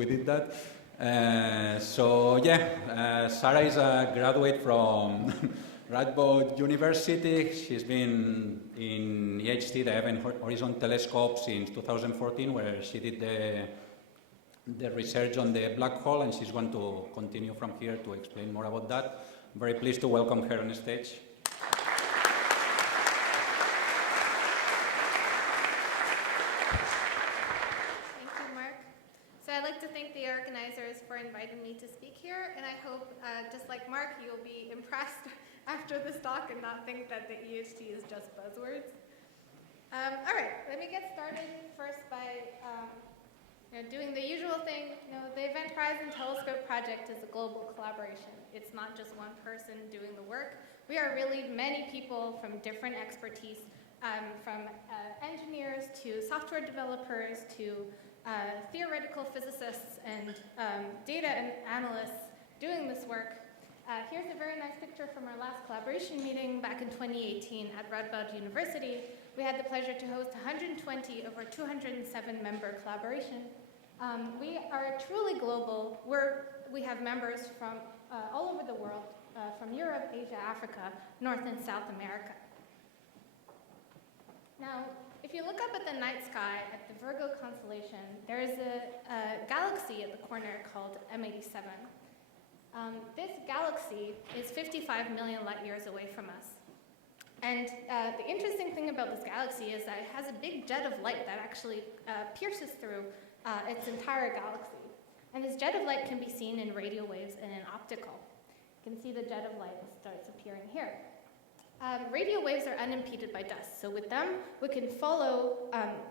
we did that. Sara is a graduate from Radboud University. She's been in EHT, the Event Horizon Telescope, since 2014, where she did the research on the black hole, and she's going to continue from here to explain more about that. I'm very pleased to welcome her on stage. Thank you, Mark. So I'd like to thank the organizers for inviting me to speak here, and I hope, just like Mark, you'll be impressed after this talk and not think that the EHT is just buzzwords. All right, let me get started first by doing the usual thing. The Event Horizon Telescope project is a global collaboration. It's not just one person doing the work. We are really many people from different expertise, from engineers to software developers to theoretical physicists and data analysts doing this work. Here's a very nice picture from our last collaboration meeting back in 2018 at Radboud University. We had the pleasure to host 120 of our 207 member collaboration. We are truly global. We have members from all over the world, from Europe, Asia, Africa, North and South America. Now, if you look up at the night sky at the Virgo constellation, there is a galaxy at the corner called M87. This galaxy is 55 million light years away from us. And the interesting thing about this galaxy is that it has a big jet of light that actually pierces through its entire galaxy. And this jet of light can be seen in radio waves and in optical. You can see the jet of light starts appearing here. Radio waves are unimpeded by dust, so with them we can follow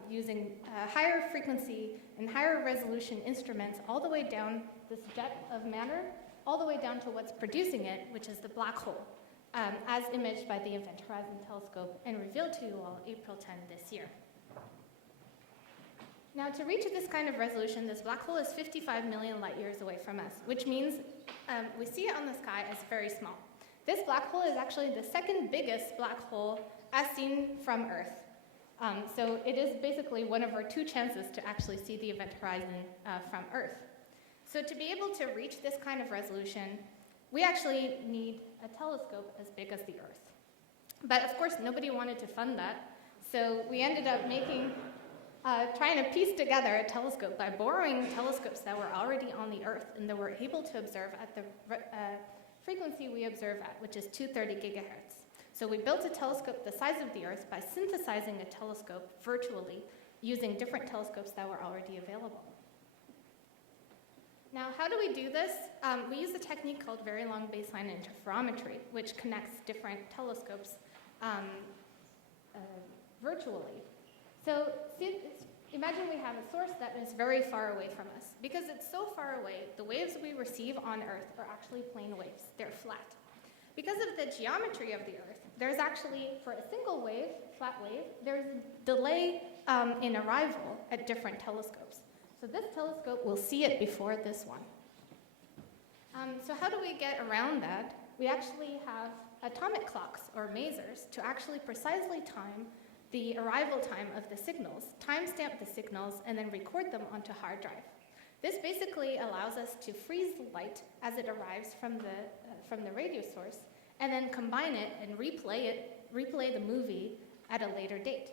using higher frequency and higher resolution instruments all the way down this jet of matter, all the way down to what's producing it, which is the black hole, as imaged by the Event Horizon Telescope and revealed to you all April 10 this year. Now, to reach this kind of resolution, this black hole is 55 million light years away from us, which means we see it on the sky as very small. This black hole is actually the second biggest black hole as seen from Earth. So it is basically one of our two chances to actually see the event horizon from Earth. So to be able to reach this kind of resolution, we actually need a telescope as big as the Earth. But of course, nobody wanted to fund that. So we ended up trying to piece together a telescope by borrowing telescopes that were already on the Earth and that were able to observe at the frequency we observe at, which is 230 gigahertz. So we built a telescope the size of the Earth by synthesizing a telescope virtually using different telescopes that were already available. Now, how do we do this? We use a technique called very long baseline interferometry, which connects different telescopes virtually. So imagine we have a source that is very far away from us. Because it's so far away, the waves we receive on Earth are actually plane waves. They're flat. Because of the geometry of the Earth, there's actually, for a single wave, flat wave, there's a delay in arrival at different telescopes. So this telescope will see it before this one. So how do we get around that? We actually have atomic clocks, or masers, to actually precisely time the arrival time of the signals, timestamp the signals, and then record them onto hard drive. This basically allows us to freeze the light as it arrives from the radio source, and then combine it and replay the movie at a later date.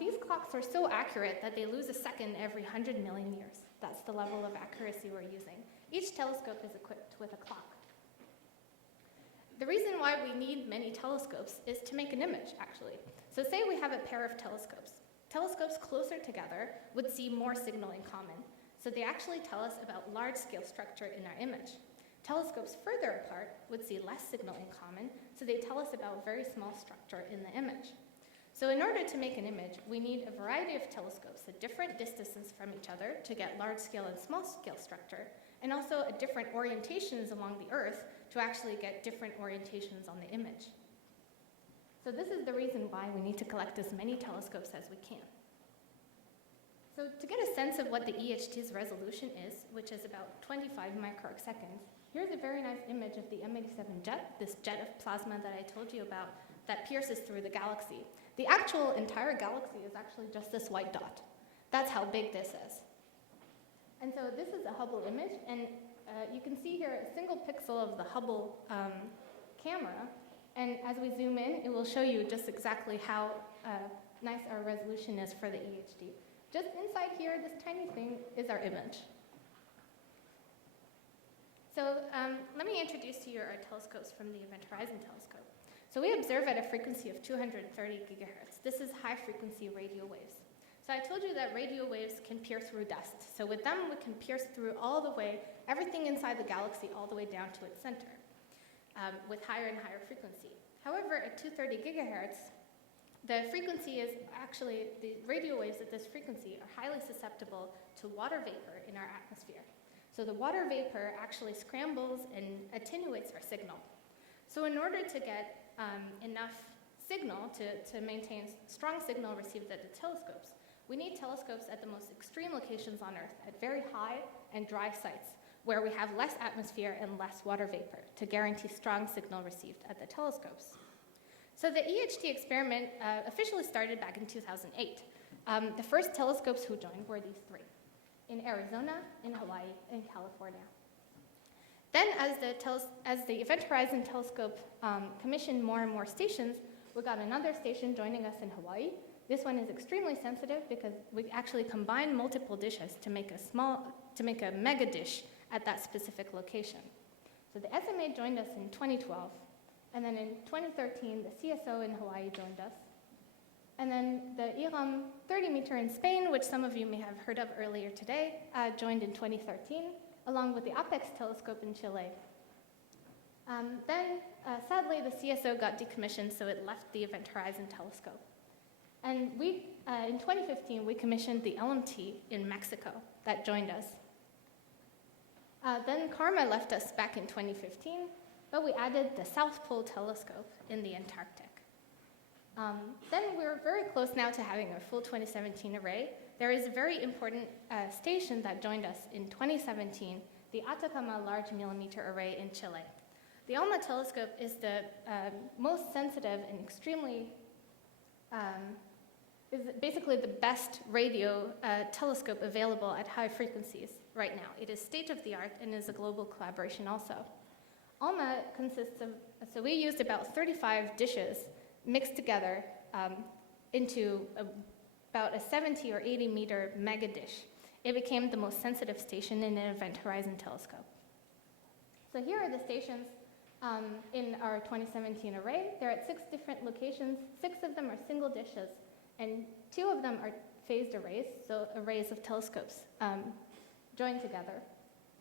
These clocks are so accurate that they lose a second every 100 million years. That's the level of accuracy we're using. Each telescope is equipped with a clock. The reason why we need many telescopes is to make an image, actually. So say we have a pair of telescopes. Telescopes closer together would see more signal in common. So they actually tell us about large-scale structure in our image. Telescopes further apart would see less signal in common, so they tell us about very small structure in the image. So in order to make an image, we need a variety of telescopes at different distances from each other to get large-scale and small-scale structure, and also at different orientations along the Earth to actually get different orientations on the image. So this is the reason why we need to collect as many telescopes as we can. So to get a sense of what the EHT's resolution is, which is about 25 microarc seconds, here's a very nice image of the M87 jet, this jet of plasma that I told you about that pierces through the galaxy. The actual entire galaxy is actually just this white dot. That's how big this is. And so this is a Hubble image, and you can see here a single pixel of the Hubble camera, and as we zoom in, it will show you just exactly how nice our resolution is for the EHD. Just inside here, this tiny thing is our image. So let me introduce to you our telescopes from the Event Horizon Telescope. So we observe at a frequency of 230 gigahertz. This is high-frequency radio waves. So I told you that radio waves can pierce through dust. So with them, we can pierce through all the way, everything inside the galaxy, all the way down to its center, with higher and higher frequency. However, at 230 gigahertz, the frequency is actually, the radio waves at this frequency are highly susceptible to water vapor in our atmosphere. So the water vapor actually scrambles and attenuates our signal. So in order to get enough signal to maintain strong signal received at the telescopes, we need telescopes at the most extreme locations on Earth, at very high and dry sites, where we have less atmosphere and less water vapor to guarantee strong signal received at the telescopes. So the EHT experiment officially started back in 2008. The first telescopes who joined were these three, in Arizona, in Hawaii, and California. Then as the Event Horizon Telescope commissioned more and more stations, we got another station joining us in Hawaii. This one is extremely sensitive because we actually combine multiple dishes to make a mega dish at that specific location. So the SMA joined us in 2012, and then in 2013, the CSO in Hawaii joined us. And then the IRAM 30-meter in Spain, which some of you may have heard of earlier today, joined in 2013, along with the Apex telescope in Chile. Then, sadly, the CSO got decommissioned, so it left the Event Horizon Telescope. And we, in 2015, we commissioned the LMT in Mexico that joined us. Then Karma left us back in 2015, but we added the South Pole Telescope in the Antarctic. Then we're very close now to having a full 2017 array. There is a very important station that joined us in 2017, the Atacama Large Millimeter Array in Chile. The Alma telescope is the most sensitive and extremely, is basically the best radio telescope available at high frequencies right now. It is state-of-the-art and is a global collaboration also. Alma consists of, so we used about 35 dishes mixed together into about a 70 or 80 meter mega dish. It became the most sensitive station in an Event Horizon Telescope. So here are the stations in our 2017 array. They're at 6 different locations. 6 of them are single dishes, and 2 of them are phased arrays, so arrays of telescopes joined together.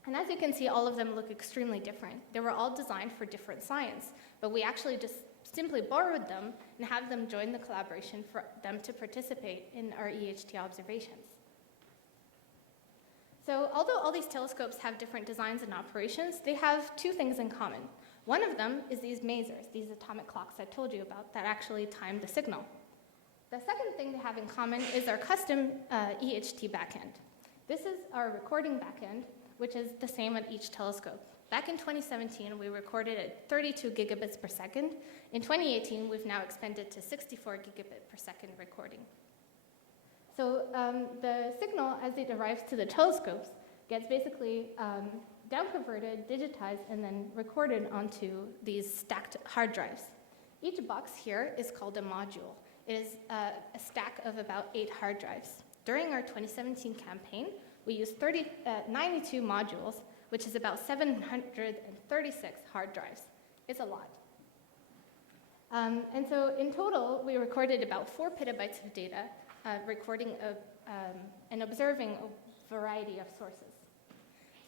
And as you can see, all of them look extremely different. They were all designed for different science, but we actually just simply borrowed them and have them join the collaboration for them to participate in our EHT observations. So although all these telescopes have different designs and operations, they have 2 things in common. One of them is these masers, these atomic clocks I told you about that actually time the signal. The second thing they have in common is our custom EHT backend. This is our recording backend, which is the same at each telescope. Back in 2017, we recorded at 32 gigabits per second. In 2018, we've now expanded to 64 gigabit per second recording. So the signal, as it arrives to the telescopes, gets basically down-converted, digitized, and then recorded onto these stacked hard drives. Each box here is called a module. It is a stack of about 8 hard drives. During our 2017 campaign, we used 92 modules, which is about 736 hard drives. It's a lot. And so in total, we recorded about 4 petabytes of data, recording and observing a variety of sources.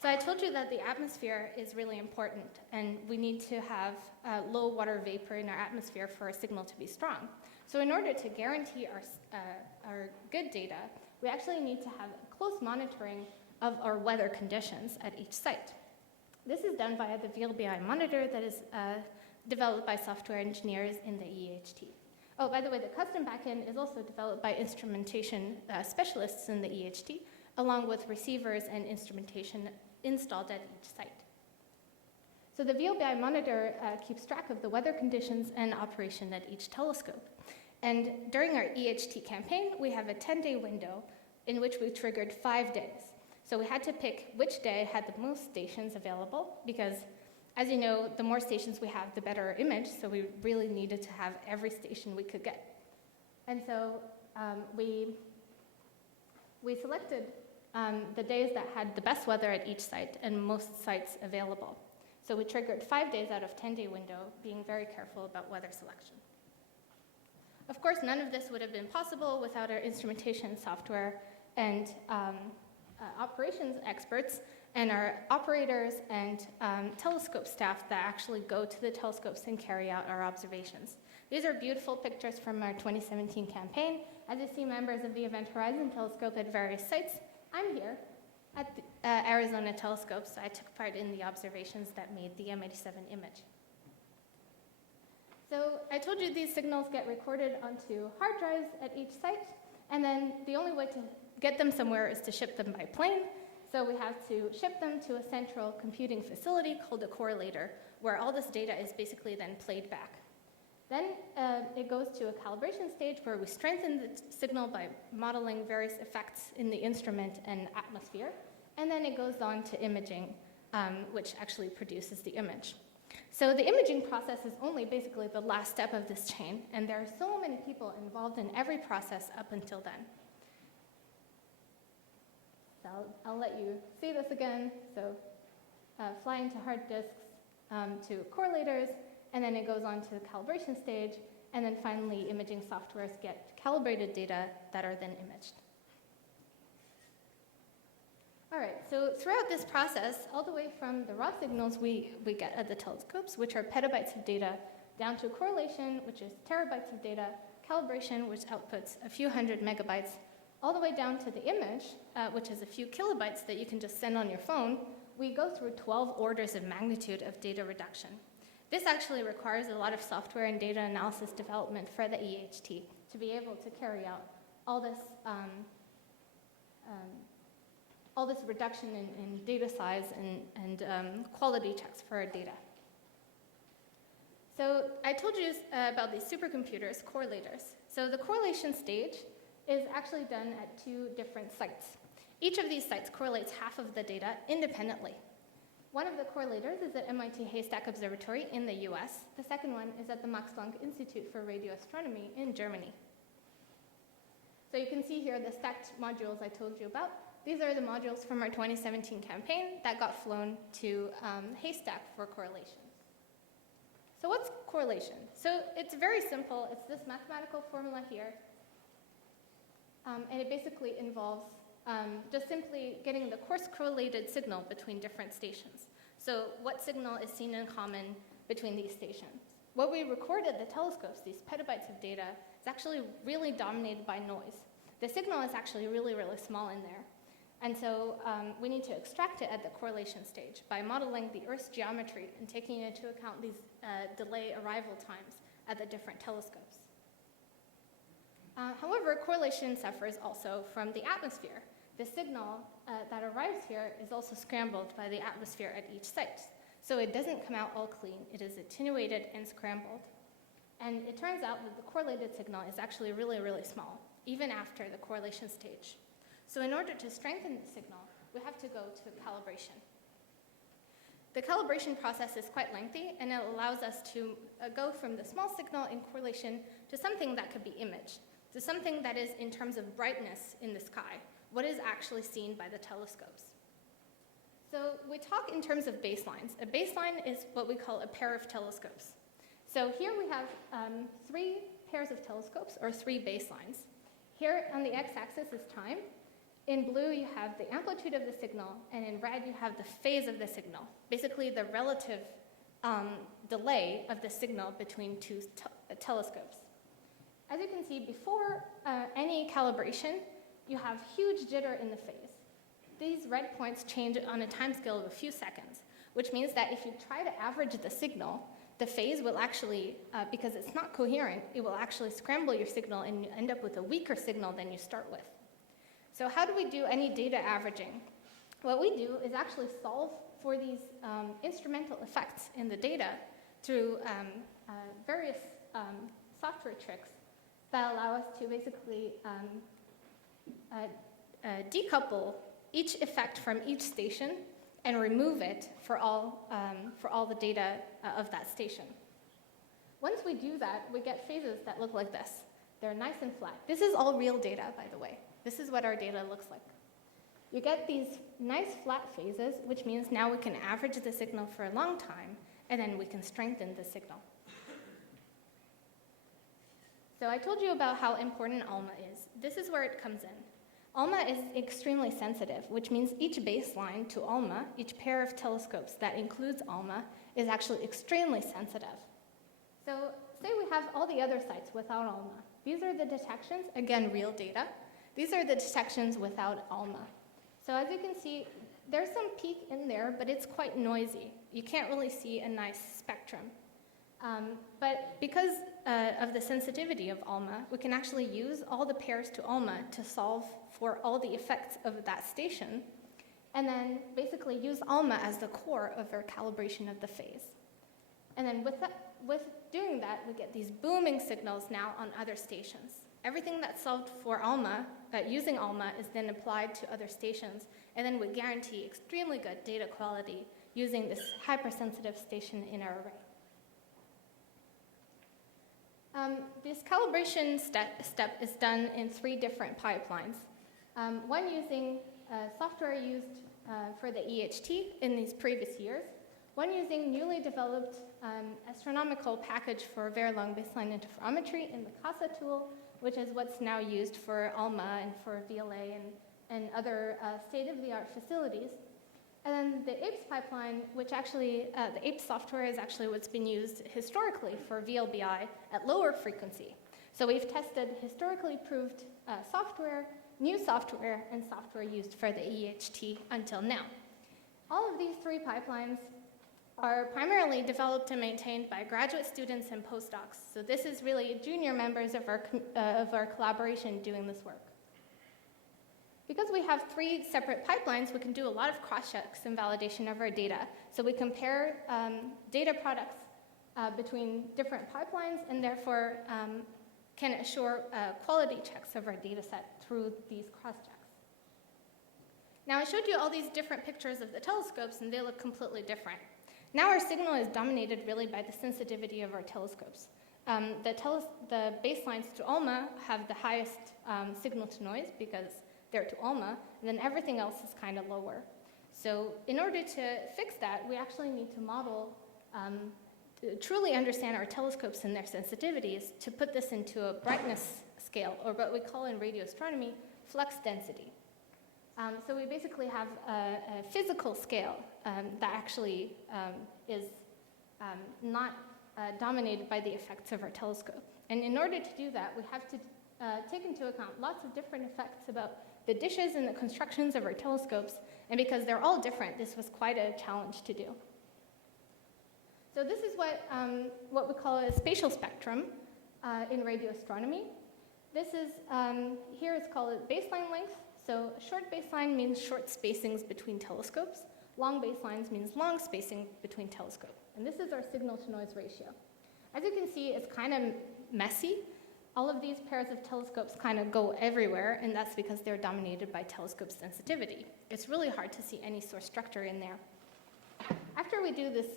So I told you that the atmosphere is really important, and we need to have low water vapor in our atmosphere for our signal to be strong. So in order to guarantee our good data, we actually need to have close monitoring of our weather conditions at each site. This is done via the VLBI monitor that is developed by software engineers in the EHT. Oh, by the way, the custom backend is also developed by instrumentation specialists in the EHT, along with receivers and instrumentation installed at each site. So the VLBI monitor keeps track of the weather conditions and operation at each telescope. And during our EHT campaign, we have a 10-day window in which we triggered 5 days. So we had to pick which day had the most stations available, because as you know, the more stations we have, the better image, so we really needed to have every station we could get. And so we selected the days that had the best weather at each site and most sites available. So we triggered 5 days out of 10-day window, being very careful about weather selection. Of course, none of this would have been possible without our instrumentation software and operations experts and our operators and telescope staff that actually go to the telescopes and carry out our observations. These are beautiful pictures from our 2017 campaign. As you see members of the Event Horizon Telescope at various sites, I'm here at the Arizona Telescope, so I took part in the observations that made the M87 image. So I told you these signals get recorded onto hard drives at each site, and then the only way to get them somewhere is to ship them by plane. So we have to ship them to a central computing facility called a correlator, where all this data is basically then played back. Then it goes to a calibration stage where we strengthen the signal by modeling various effects in the instrument and atmosphere. And then it goes on to imaging, which actually produces the image. So the imaging process is only basically the last step of this chain, and there are so many people involved in every process up until then. So I'll let you see this again. So flying to hard disks, to correlators, and then it goes on to the calibration stage, and then finally imaging softwares get calibrated data that are then imaged. All right, so throughout this process, all the way from the raw signals we get at the telescopes, which are petabytes of data, down to correlation, which is terabytes of data, calibration, which outputs a few hundred megabytes, all the way down to the image, which is a few kilobytes that you can just send on your phone, we go through 12 orders of magnitude of data reduction. This actually requires a lot of software and data analysis development for the EHT to be able to carry out all this reduction in data size and quality checks for our data. So I told you about these supercomputers, correlators. So the correlation stage is actually done at 2 different sites. Each of these sites correlates half of the data independently. One of the correlators is at MIT Haystack Observatory in the US. The second one is at the Max Planck Institute for Radio Astronomy in Germany. So you can see here the stacked modules I told you about. These are the modules from our 2017 campaign that got flown to Haystack for correlation. So what's correlation? So it's very simple. It's this mathematical formula here. And it basically involves just simply getting the coarse-correlated signal between different stations. So what signal is seen in common between these stations? What we record at the telescopes, these petabytes of data, is actually really dominated by noise. The signal is actually really, really small in there. And so we need to extract it at the correlation stage by modeling the Earth's geometry and taking into account these delay arrival times at the different telescopes. However, correlation suffers also from the atmosphere. The signal that arrives here is also scrambled by the atmosphere at each site. So it doesn't come out all clean. It is attenuated and scrambled. And it turns out that the correlated signal is actually really, really small, even after the correlation stage. So in order to strengthen the signal, we have to go to calibration. The calibration process is quite lengthy, and it allows us to go from the small signal in correlation to something that could be imaged, to something that is in terms of brightness in the sky, what is actually seen by the telescopes. So we talk in terms of baselines. A baseline is what we call a pair of telescopes. So here we have 3 pairs of telescopes, or 3 baselines. Here on the x-axis is time. In blue, you have the amplitude of the signal, and in red, you have the phase of the signal, basically the relative delay of the signal between 2 telescopes. As you can see, before any calibration, you have huge jitter in the phase. These red points change on a time scale of a few seconds, which means that if you try to average the signal, the phase will actually, because it's not coherent, it will actually scramble your signal and you end up with a weaker signal than you start with. So how do we do any data averaging? What we do is actually solve for these instrumental effects in the data through various software tricks that allow us to basically decouple each effect from each station and remove it for all the data of that station. Once we do that, we get phases that look like this. They're nice and flat. This is all real data, by the way. This is what our data looks like. You get these nice flat phases, which means now we can average the signal for a long time, and then we can strengthen the signal. So I told you about how important Alma is. This is where it comes in. Alma is extremely sensitive, which means each baseline to Alma, each pair of telescopes that includes Alma, is actually extremely sensitive. So say we have all the other sites without Alma. These are the detections, again, real data. These are the detections without Alma. So as you can see, there's some peak in there, but it's quite noisy. You can't really see a nice spectrum. But because of the sensitivity of Alma, we can actually use all the pairs to Alma to solve for all the effects of that station, and then basically use Alma as the core of our calibration of the phase. And then with doing that, we get these booming signals now on other stations. Everything that's solved for Alma, using Alma, is then applied to other stations, and then we guarantee extremely good data quality using this hypersensitive station in our array. This calibration step is done in 3 different pipelines. One using software used for the EHT in these previous years. One using newly developed astronomical package for very long baseline interferometry in the CASA tool, which is what's now used for Alma and for VLA and other state-of-the-art facilities. And then the APES pipeline, which actually, the APES software is actually what's been used historically for VLBI at lower frequency. So we've tested historically proved software, new software, and software used for the EHT until now. All of these 3 pipelines are primarily developed and maintained by graduate students and postdocs. So this is really junior members of our collaboration doing this work. Because we have 3 separate pipelines, we can do a lot of cross-checks and validation of our data. So we compare data products between different pipelines and therefore can assure quality checks of our data set through these cross-checks. Now I showed you all these different pictures of the telescopes and they look completely different. Now our signal is dominated really by the sensitivity of our telescopes. The baselines to Alma have the highest signal to noise because they're to Alma, and then everything else is kind of lower. So in order to fix that, we actually need to model, to truly understand our telescopes and their sensitivities to put this into a brightness scale, or what we call in radio astronomy, flux density. So we basically have a physical scale that actually is not dominated by the effects of our telescope. And in order to do that, we have to take into account lots of different effects about the dishes and the constructions of our telescopes, and because they're all different, this was quite a challenge to do. So this is what we call a spatial spectrum in radio astronomy. This is, here it's called a baseline length. So short baseline means short spacings between telescopes. Long baselines means long spacing between telescopes. And this is our signal-to-noise ratio. As you can see, it's kind of messy. All of these pairs of telescopes kind of go everywhere, and that's because they're dominated by telescope sensitivity. It's really hard to see any source structure in there. After we do this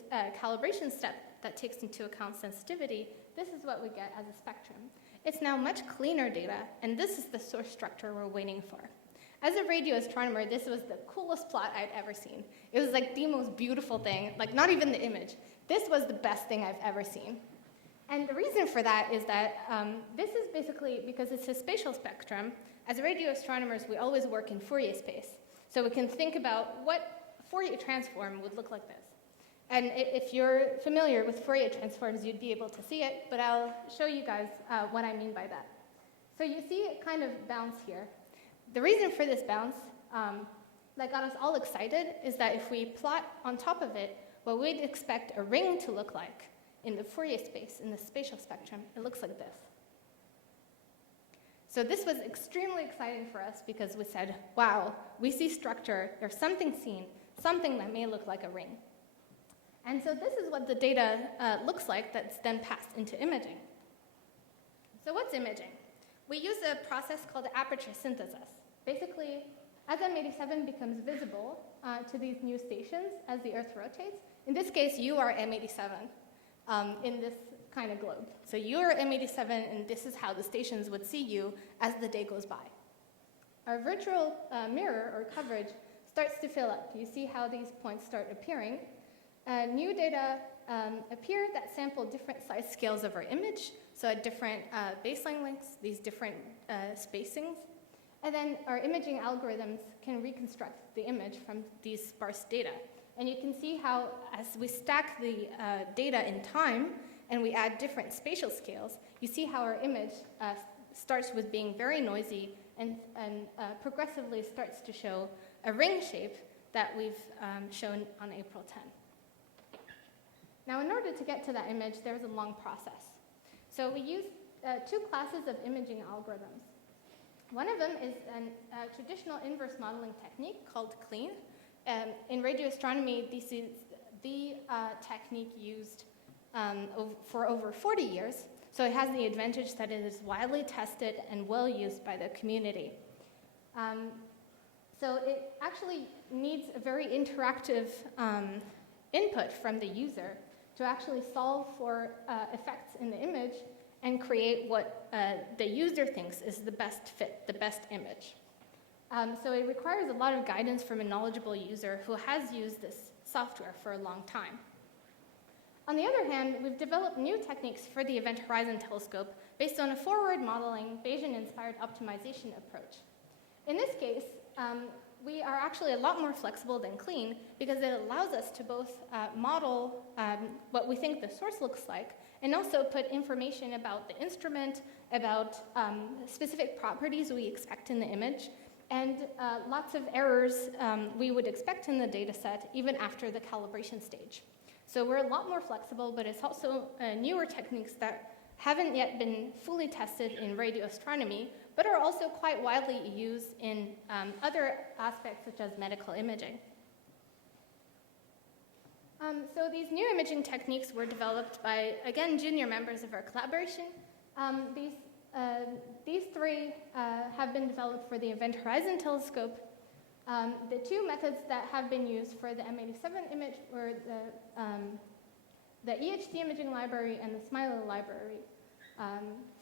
calibration step that takes into account sensitivity, this is what we get as a spectrum. It's now much cleaner data, and this is the source structure we're waiting for. As a radio astronomer, this was the coolest plot I'd ever seen. It was like the most beautiful thing, like not even the image. This was the best thing I've ever seen. And the reason for that is that this is basically because it's a spatial spectrum. As radio astronomers, we always work in Fourier space. So we can think about what Fourier transform would look like this. And if you're familiar with Fourier transforms, you'd be able to see it, but I'll show you guys what I mean by that. So you see it kind of bounce here. The reason for this bounce that got us all excited is that if we plot on top of it what we'd expect a ring to look like in the Fourier space, in the spatial spectrum, it looks like this. So this was extremely exciting for us because we said, wow, we see structure, there's something seen, something that may look like a ring. And so this is what the data looks like that's then passed into imaging. So what's imaging? We use a process called Aperture Synthesis. Basically, as M87 becomes visible to these new stations as the Earth rotates, in this case, you are M87 in this kind of globe. So you are M87, and this is how the stations would see you as the day goes by. Our virtual mirror or coverage starts to fill up. You see how these points start appearing. New data appear that sample different size scales of our image, so at different baseline lengths, these different spacings. And then our imaging algorithms can reconstruct the image from these sparse data. And you can see how, as we stack the data in time and we add different spatial scales, you see how our image starts with being very noisy and progressively starts to show a ring shape that we've shown on April 10. Now, in order to get to that image, there's a long process. So we use two classes of imaging algorithms. One of them is a traditional inverse modeling technique called CLEAN. In radio astronomy, this is the technique used for over 40 years. So it has the advantage that it is widely tested and well used by the community. So it actually needs a very interactive input from the user to actually solve for effects in the image and create what the user thinks is the best fit, the best image. So it requires a lot of guidance from a knowledgeable user who has used this software for a long time. On the other hand, we've developed new techniques for the Event Horizon Telescope based on a forward modeling, Bayesian-inspired optimization approach. In this case, we are actually a lot more flexible than CLEAN because it allows us to both model what we think the source looks like and also put information about the instrument, about specific properties we expect in the image, and lots of errors we would expect in the data set even after the calibration stage. So we're a lot more flexible, but it's also newer techniques that haven't yet been fully tested in radio astronomy, but are also quite widely used in other aspects such as medical imaging. So these new imaging techniques were developed by, again, junior members of our collaboration. These three have been developed for the Event Horizon Telescope. The two methods that have been used for the M87 image were the EHT imaging library and the SMILO library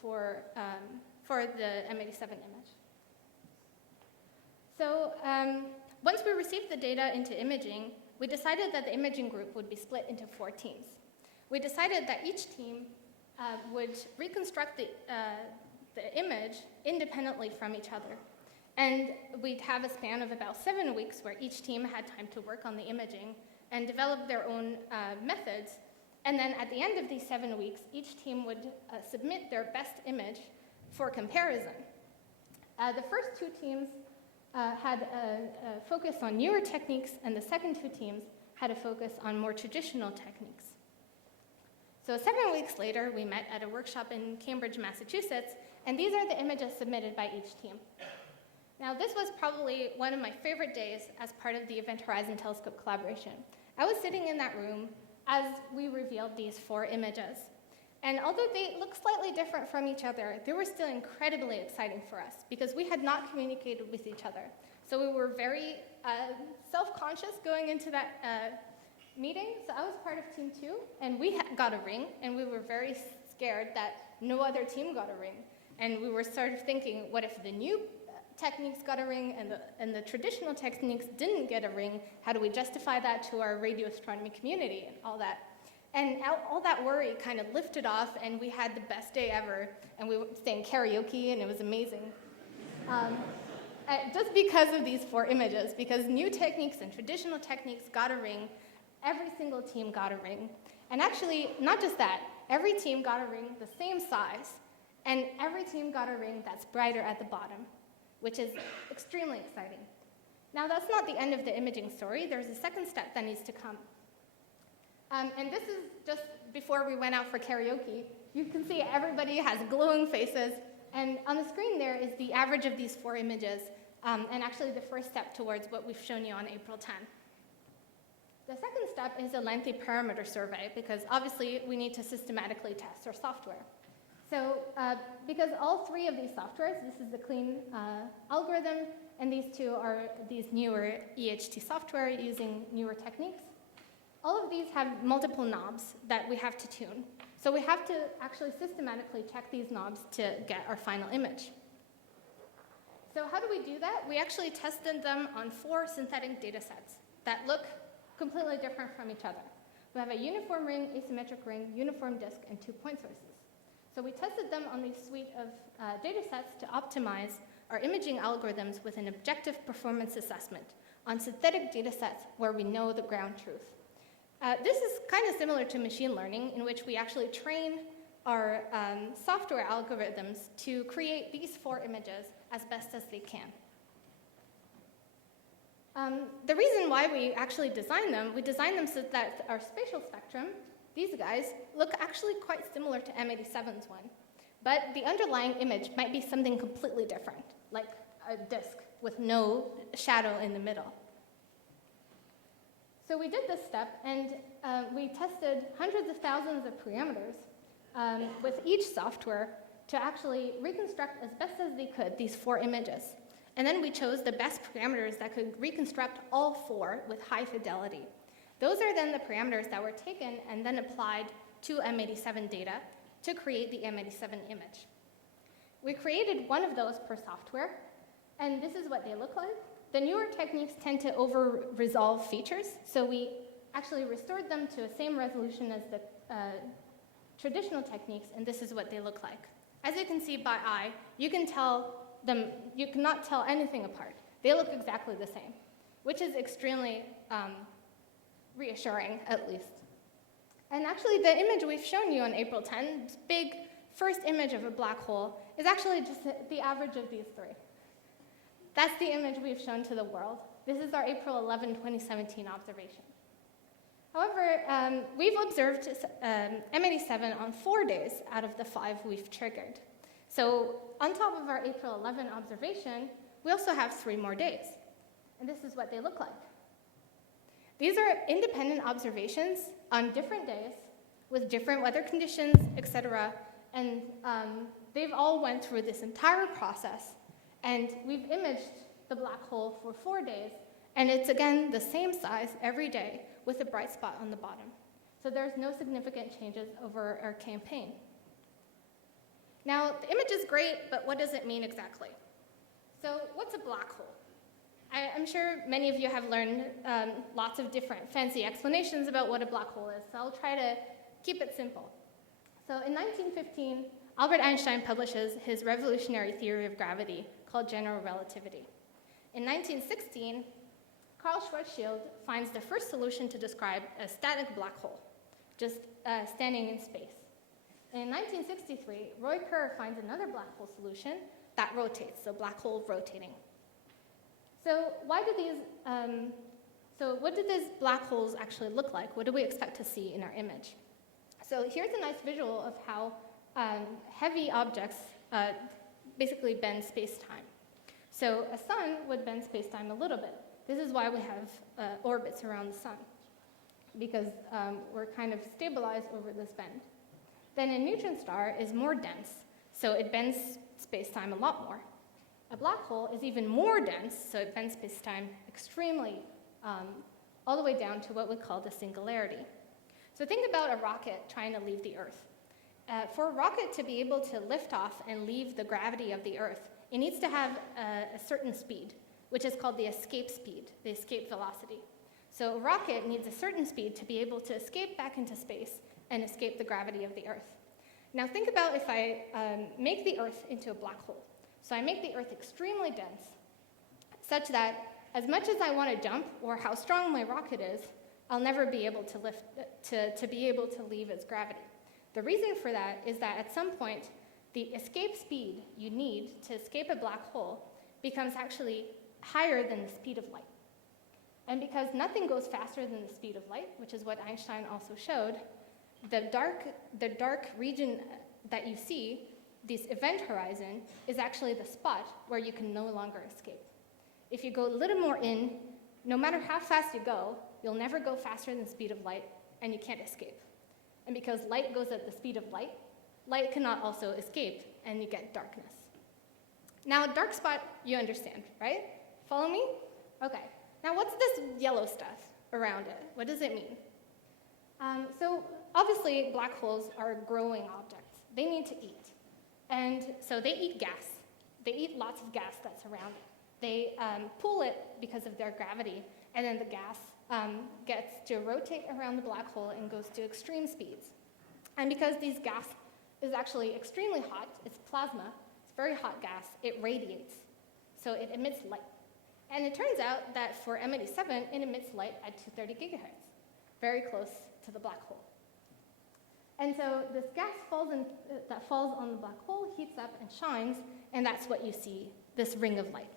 for the M87 image. So once we received the data into imaging, we decided that the imaging group would be split into 4 teams. We decided that each team would reconstruct the image independently from each other. And we'd have a span of about 7 weeks where each team had time to work on the imaging and develop their own methods. And then at the end of these 7 weeks, each team would submit their best image for comparison. The first 2 teams had a focus on newer techniques, and the second 2 teams had a focus on more traditional techniques. So 7 weeks later, we met at a workshop in Cambridge, Massachusetts, and these are the images submitted by each team. Now, this was probably one of my favorite days as part of the Event Horizon Telescope collaboration. I was sitting in that room as we revealed these 4 images. And although they look slightly different from each other, they were still incredibly exciting for us because we had not communicated with each other. So we were very self-conscious going into that meeting. So I was part of team 2, and we got a ring, and we were very scared that no other team got a ring. And we were sort of thinking, what if the new techniques got a ring and the traditional techniques didn't get a ring? How do we justify that to our radio astronomy community and all that? And all that worry kind of lifted off, and we had the best day ever, and we sang karaoke, and it was amazing. Just because of these 4 images, because new techniques and traditional techniques got a ring, every single team got a ring. And actually, not just that, every team got a ring the same size, and every team got a ring that's brighter at the bottom, which is extremely exciting. Now, that's not the end of the imaging story. There's a second step that needs to come. And this is just before we went out for karaoke. You can see everybody has glowing faces. And on the screen there is the average of these 4 images, and actually the first step towards what we've shown you on April 10. The second step is a lengthy parameter survey, because obviously we need to systematically test our software. So because all 3 of these softwares, this is the CLEAN algorithm, and these two are these newer EHT software using newer techniques. All of these have multiple knobs that we have to tune. So we have to actually systematically check these knobs to get our final image. So how do we do that? We actually tested them on 4 synthetic data sets that look completely different from each other. We have a uniform ring, asymmetric ring, uniform disk, and 2 point sources. So we tested them on these suite of data sets to optimize our imaging algorithms with an objective performance assessment on synthetic data sets where we know the ground truth. This is kind of similar to machine learning, in which we actually train our software algorithms to create these 4 images as best as they can. The reason why we actually designed them, we designed them so that our spatial spectrum, these guys, look actually quite similar to M87's one. But the underlying image might be something completely different, like a disk with no shadow in the middle. So we did this step, and we tested hundreds of thousands of parameters with each software to actually reconstruct as best as they could these 4 images. And then we chose the best parameters that could reconstruct all 4 with high fidelity. Those are then the parameters that were taken and then applied to M87 data to create the M87 image. We created one of those per software, and this is what they look like. The newer techniques tend to over-resolve features, so we actually restored them to the same resolution as the traditional techniques, and this is what they look like. As you can see by eye, you cannot tell anything apart. They look exactly the same, which is extremely reassuring, at least. And actually, the image we've shown you on April 10, this big first image of a black hole, is actually just the average of these 3. That's the image we've shown to the world. This is our April 11, 2017 observation. However, we've observed M87 on 4 days out of the 5 we've triggered. So on top of our April 11 observation, we also have 3 more days. And this is what they look like. These are independent observations on different days with different weather conditions, etc. And they've all went through this entire process. And we've imaged the black hole for 4 days. And it's, again, the same size every day with a bright spot on the bottom. So there's no significant changes over our campaign. Now, the image is great, but what does it mean exactly? So what's a black hole? I'm sure many of you have learned lots of different fancy explanations about what a black hole is, so I'll try to keep it simple. So in 1915, Albert Einstein publishes his revolutionary theory of gravity called general relativity. In 1916, Carl Schwarzschild finds the first solution to describe a static black hole, just standing in space. In 1963, Roy Kerr finds another black hole solution that rotates, so black hole rotating. So what do these black holes actually look like? What do we expect to see in our image? So here's a nice visual of how heavy objects basically bend space-time. So a sun would bend space-time a little bit. This is why we have orbits around the sun, because we're kind of stabilized over this bend. Then a neutron star is more dense, so it bends space-time a lot more. A black hole is even more dense, so it bends space-time extremely, all the way down to what we call the singularity. So think about a rocket trying to leave the Earth. For a rocket to be able to lift off and leave the gravity of the Earth, it needs to have a certain speed, which is called the escape speed, the escape velocity. So a rocket needs a certain speed to be able to escape back into space and escape the gravity of the Earth. Now think about if I make the Earth into a black hole. So I make the Earth extremely dense, such that as much as I want to jump, or how strong my rocket is, I'll never be able to lift, to be able to leave its gravity. The reason for that is that at some point, the escape speed you need to escape a black hole becomes actually higher than the speed of light. And because nothing goes faster than the speed of light, which is what Einstein also showed, the dark region that you see, this event horizon, is actually the spot where you can no longer escape. If you go a little more in, no matter how fast you go, you'll never go faster than the speed of light, and you can't escape. And because light goes at the speed of light, light cannot also escape, and you get darkness. Now, dark spot, you understand, right? Follow me? Okay. Now what's this yellow stuff around it? What does it mean? So obviously black holes are growing objects. They need to eat. And so they eat gas. They eat lots of gas that's around it. They pull it because of their gravity, and then the gas gets to rotate around the black hole and goes to extreme speeds. And because this gas is actually extremely hot, it's plasma, it's very hot gas, it radiates. So it emits light. And it turns out that for M87, it emits light at 230 gigahertz, very close to the black hole. And so this gas that falls on the black hole heats up and shines, and that's what you see, this ring of light.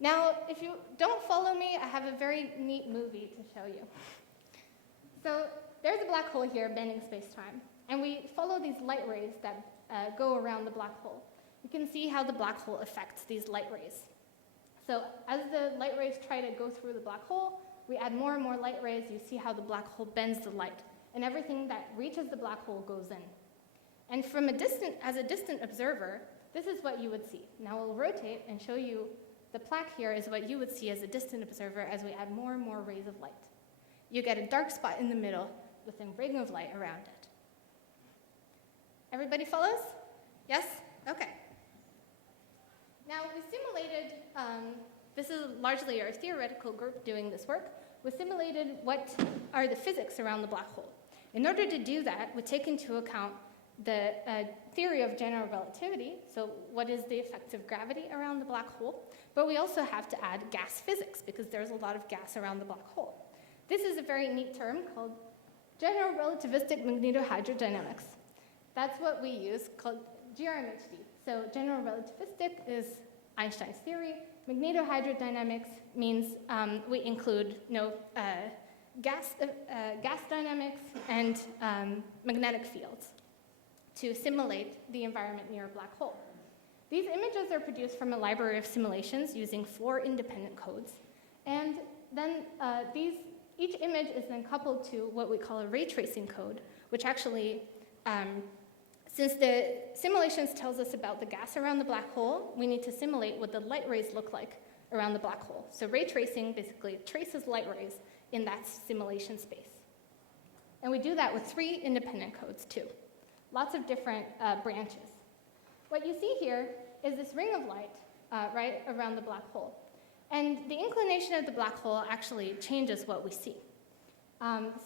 Now, if you don't follow me, I have a very neat movie to show you. So there's a black hole here bending space-time, and we follow these light rays that go around the black hole. You can see how the black hole affects these light rays. So as the light rays try to go through the black hole, we add more and more light rays. You see how the black hole bends the light, and everything that reaches the black hole goes in. And from as a distant observer, this is what you would see. Now we'll rotate and show you the plaque here is what you would see as a distant observer as we add more and more rays of light. You get a dark spot in the middle with a ring of light around it. Everybody follows? Yes? Okay. Now we simulated, this is largely our theoretical group doing this work, we simulated what are the physics around the black hole. In order to do that, we take into account the theory of general relativity, so what is the effects of gravity around the black hole, but we also have to add gas physics because there's a lot of gas around the black hole. This is a very neat term called general relativistic magnetohydrodynamics. That's what we use, called GRMHD. So general relativistic is Einstein's theory. Magnetohydrodynamics means we include gas dynamics and magnetic fields to simulate the environment near a black hole. These images are produced from a library of simulations using 4 independent codes. And then each image is then coupled to what we call a ray tracing code, which actually, since the simulations tells us about the gas around the black hole, we need to simulate what the light rays look like around the black hole. So ray tracing basically traces light rays in that simulation space. And we do that with 3 independent codes too. Lots of different branches. What you see here is this ring of light right around the black hole. And the inclination of the black hole actually changes what we see.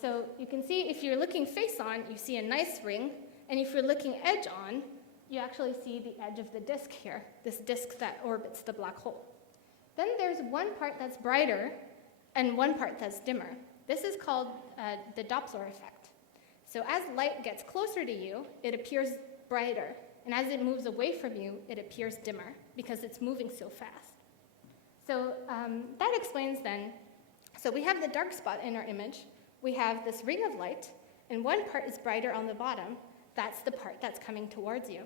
So you can see if you're looking face on, you see a nice ring. And if you're looking edge on, you actually see the edge of the disk here, this disk that orbits the black hole. Then there's one part that's brighter and one part that's dimmer. This is called the Doppler effect. So as light gets closer to you, it appears brighter. And as it moves away from you, it appears dimmer because it's moving so fast. So that explains then, so we have the dark spot in our image. We have this ring of light, and one part is brighter on the bottom. That's the part that's coming towards you.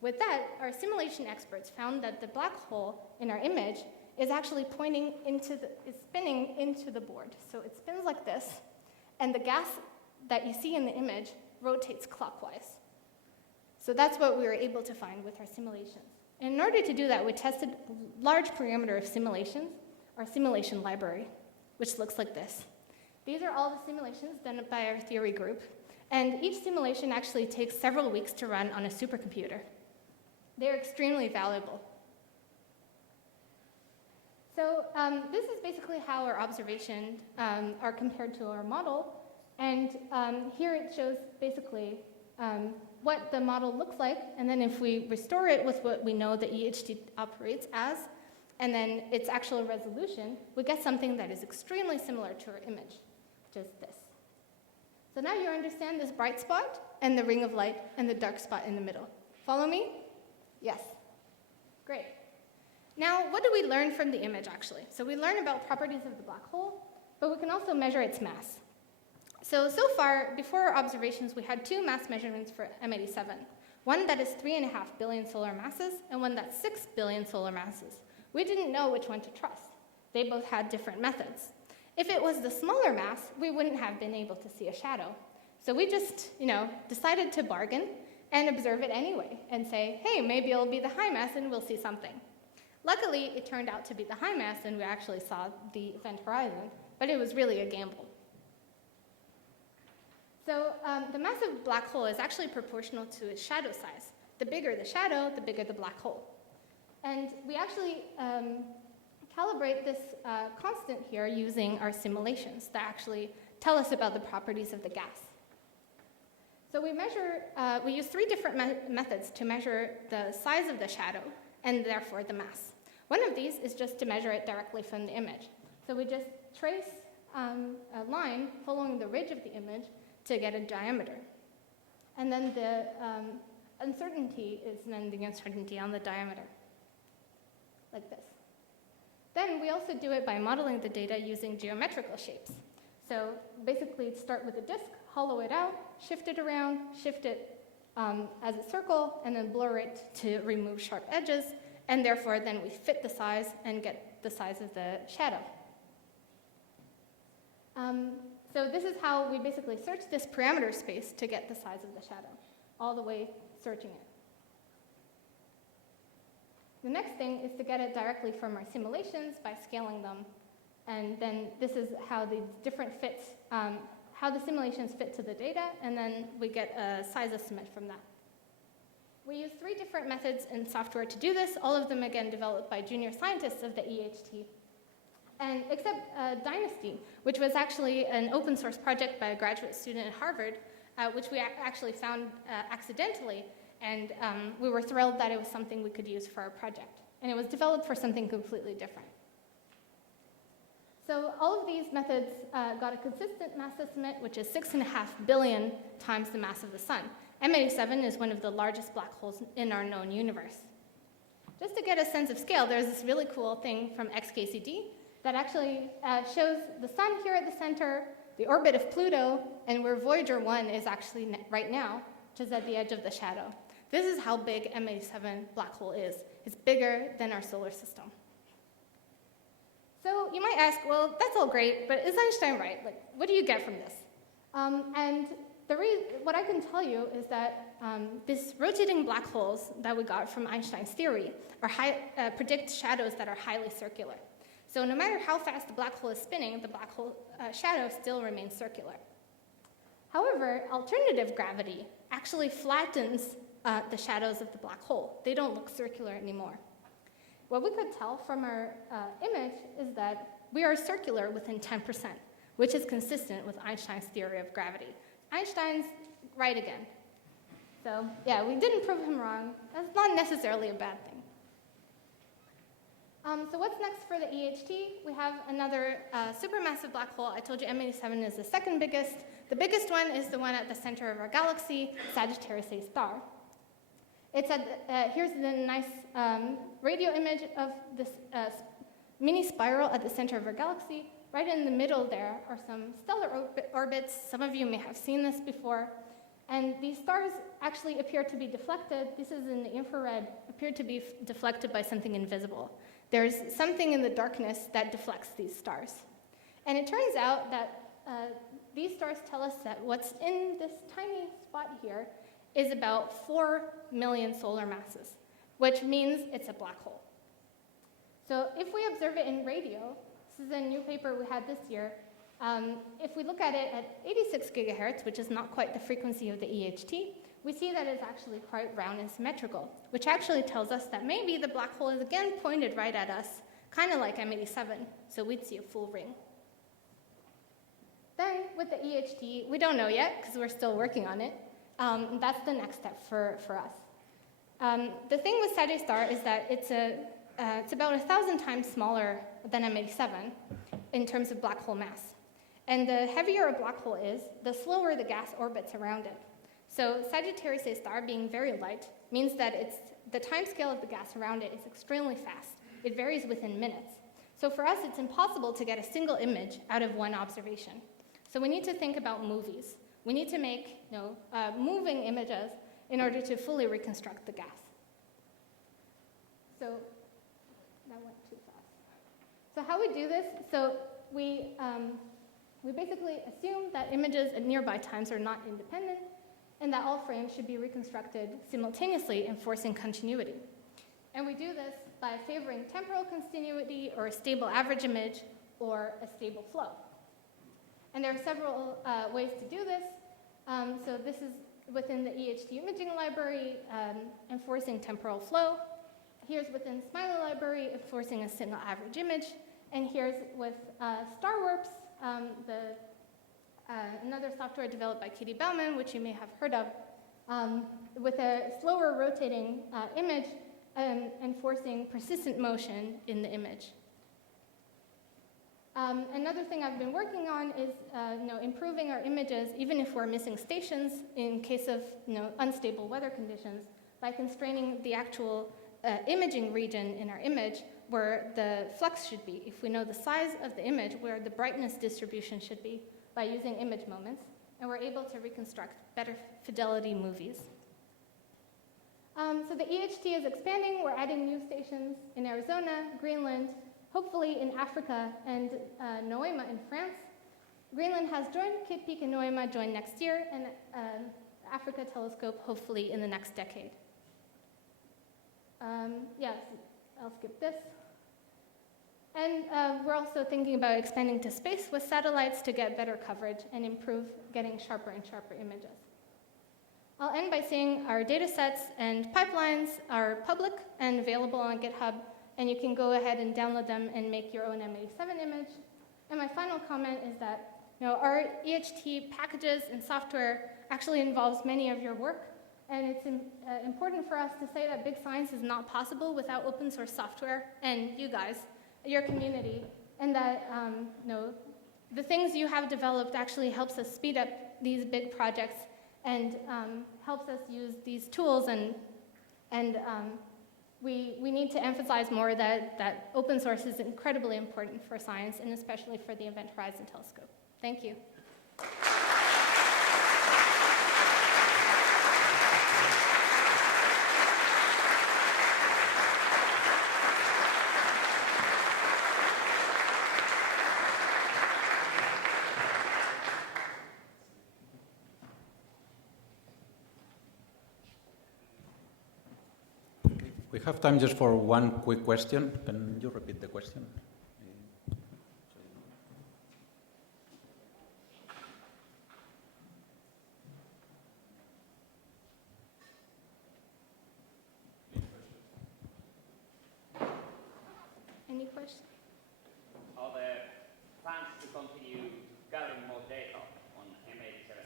With that, our simulation experts found that the black hole in our image is actually is spinning into the board. So it spins like this, and the gas that you see in the image rotates clockwise. So that's what we were able to find with our simulations. And in order to do that, we tested a large parameter of simulations, our simulation library, which looks like this. These are all the simulations done by our theory group. And each simulation actually takes several weeks to run on a supercomputer. They're extremely valuable. So this is basically how our observations are compared to our model. And here it shows basically what the model looks like. And then if we restore it with what we know the EHD operates as, and then its actual resolution, we get something that is extremely similar to our image, which is this. So now you understand this bright spot and the ring of light and the dark spot in the middle. Follow me? Yes. Great. Now, what do we learn from the image, actually? So we learn about properties of the black hole, but we can also measure its mass. So far, before our observations, we had 2 mass measurements for M87. One that is 3.5 billion solar masses, and one that's 6 billion solar masses. We didn't know which one to trust. They both had different methods. If it was the smaller mass, we wouldn't have been able to see a shadow. So we just, decided to bargain and observe it anyway and say, hey, maybe it'll be the high mass and we'll see something. Luckily, it turned out to be the high mass, and we actually saw the event horizon, but it was really a gamble. So the mass of a black hole is actually proportional to its shadow size. The bigger the shadow, the bigger the black hole. And we actually calibrate this constant here using our simulations that actually tell us about the properties of the gas. So we use 3 different methods to measure the size of the shadow and therefore the mass. One of these is just to measure it directly from the image. So we just trace a line following the ridge of the image to get a diameter. And then the uncertainty is then the uncertainty on the diameter, like this. Then we also do it by modeling the data using geometrical shapes. So basically start with a disk, hollow it out, shift it around, shift it as a circle, and then blur it to remove sharp edges, and therefore then we fit the size and get the size of the shadow. So this is how we basically search this parameter space to get the size of the shadow, all the way searching it. The next thing is to get it directly from our simulations by scaling them. And then this is how the different fits, how the simulations fit to the data, and then we get a size estimate from that. We use 3 different methods in software to do this, all of them again developed by junior scientists of the EHT. And except Dynasty, which was actually an open source project by a graduate student at Harvard, which we actually found accidentally, and we were thrilled that it was something we could use for our project. And it was developed for something completely different. So all of these methods got a consistent mass estimate, which is 6.5 billion times the mass of the sun. M87 is one of the largest black holes in our known universe. Just to get a sense of scale, there's this really cool thing from XKCD that actually shows the sun here at the center, the orbit of Pluto, and where Voyager 1 is actually right now, which is at the edge of the shadow. This is how big M87 black hole is. It's bigger than our solar system. So you might ask, well, that's all great, but is Einstein right? Like, what do you get from this? And what I can tell you is that these rotating black holes that we got from Einstein's theory predict shadows that are highly circular. So no matter how fast the black hole is spinning, the black hole shadow still remains circular. However, alternative gravity actually flattens the shadows of the black hole. They don't look circular anymore. What we could tell from our image is that we are circular within 10%, which is consistent with Einstein's theory of gravity. Einstein's right again. So yeah, we didn't prove him wrong. That's not necessarily a bad thing. So what's next for the EHT? We have another supermassive black hole. I told you M87 is the second biggest. The biggest one is the one at the center of our galaxy, Sagittarius A star. It's here's the nice radio image of this mini spiral at the center of our galaxy. Right in the middle there are some stellar orbits. Some of you may have seen this before. And these stars actually appear to be deflected. This is in the infrared, appear to be deflected by something invisible. There's something in the darkness that deflects these stars. And it turns out that these stars tell us that what's in this tiny spot here is about 4 million solar masses, which means it's a black hole. So if we observe it in radio, this is a new paper we had this year, if we look at it at 86 gigahertz, which is not quite the frequency of the EHT, we see that it's actually quite round and symmetrical, which actually tells us that maybe the black hole is again pointed right at us, kind of like M87, so we'd see a full ring. Then with the EHT, we don't know yet because we're still working on it. That's the next step for us. The thing with Sag A star is that it's about 1,000 times smaller than M87 in terms of black hole mass. And the heavier a black hole is, the slower the gas orbits around it. So Sagittarius A star being very light means that the time scale of the gas around it is extremely fast. It varies within minutes. So for us, it's impossible to get a single image out of one observation. So we need to think about movies. We need to make moving images in order to fully reconstruct the gas. So that went too fast. So how we do this? So we basically assume that images at nearby times are not independent, and that all frames should be reconstructed simultaneously, enforcing continuity. And we do this by favoring temporal continuity or a stable average image or a stable flow. And there are several ways to do this. So this is within the EHT imaging library, enforcing temporal flow. Here's within Smiley library, enforcing a single average image. And here's with Starwarps, another software developed by Katie Bauman, which you may have heard of, with a slower rotating image, enforcing persistent motion in the image. Another thing I've been working on is improving our images, even if we're missing stations in case of unstable weather conditions, by constraining the actual imaging region in our image where the flux should be. If we know the size of the image, where the brightness distribution should be, by using image moments, and we're able to reconstruct better fidelity movies. So the EHT is expanding. We're adding new stations in Arizona, Greenland, hopefully in Africa, and Noema in France. Greenland has joined, Cape Peak and Noema join next year, and Africa Telescope hopefully in the next decade. Yes, I'll skip this. And we're also thinking about expanding to space with satellites to get better coverage and improve getting sharper and sharper images. I'll end by saying our data sets and pipelines are public and available on GitHub, and you can go ahead and download them and make your own M87 image. And my final comment is that our EHT packages and software actually involves many of your work, and it's important for us to say that big science is not possible without open source software and you guys, your community, and that the things you have developed actually helps us speed up these big projects and helps us use these tools, and we need to emphasize more that open source is incredibly important for science, and especially for the Event Horizon Telescope. Thank you. We have time just for one quick question. Can you repeat the question? Any questions? Are there plans to continue gathering more data on M87?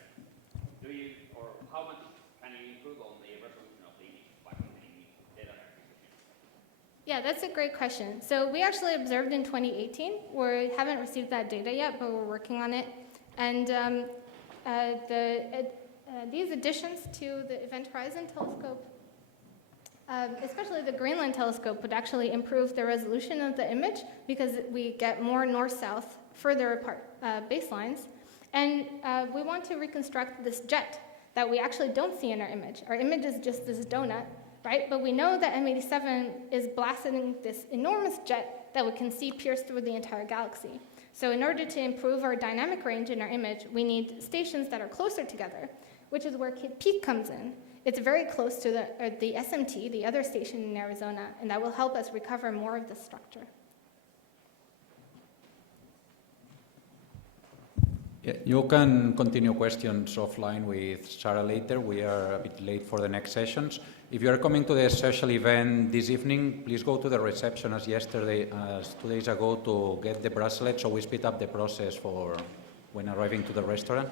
Do you, or how much can you improve on the resolution of the image by continuing data acquisition? Yeah, that's a great question. So we actually observed in 2018. We haven't received that data yet, but we're working on it. And these additions to the Event Horizon Telescope, especially the Greenland Telescope, would actually improve the resolution of the image because we get more north-south, further apart baselines. And we want to reconstruct this jet that we actually don't see in our image. Our image is just this donut, right? But we know that M87 is blasting this enormous jet that we can see pierce through the entire galaxy. So in order to improve our dynamic range in our image, we need stations that are closer together, which is where Cape Peak comes in. It's very close to the SMT, the other station in Arizona, and that will help us recover more of the structure. Yeah, you can continue questions offline with Sara later. We are a bit late for the next sessions. If you are coming to the social event this evening, please go to the reception as 2 days ago to get the bracelet so we speed up the process for when arriving to the restaurant.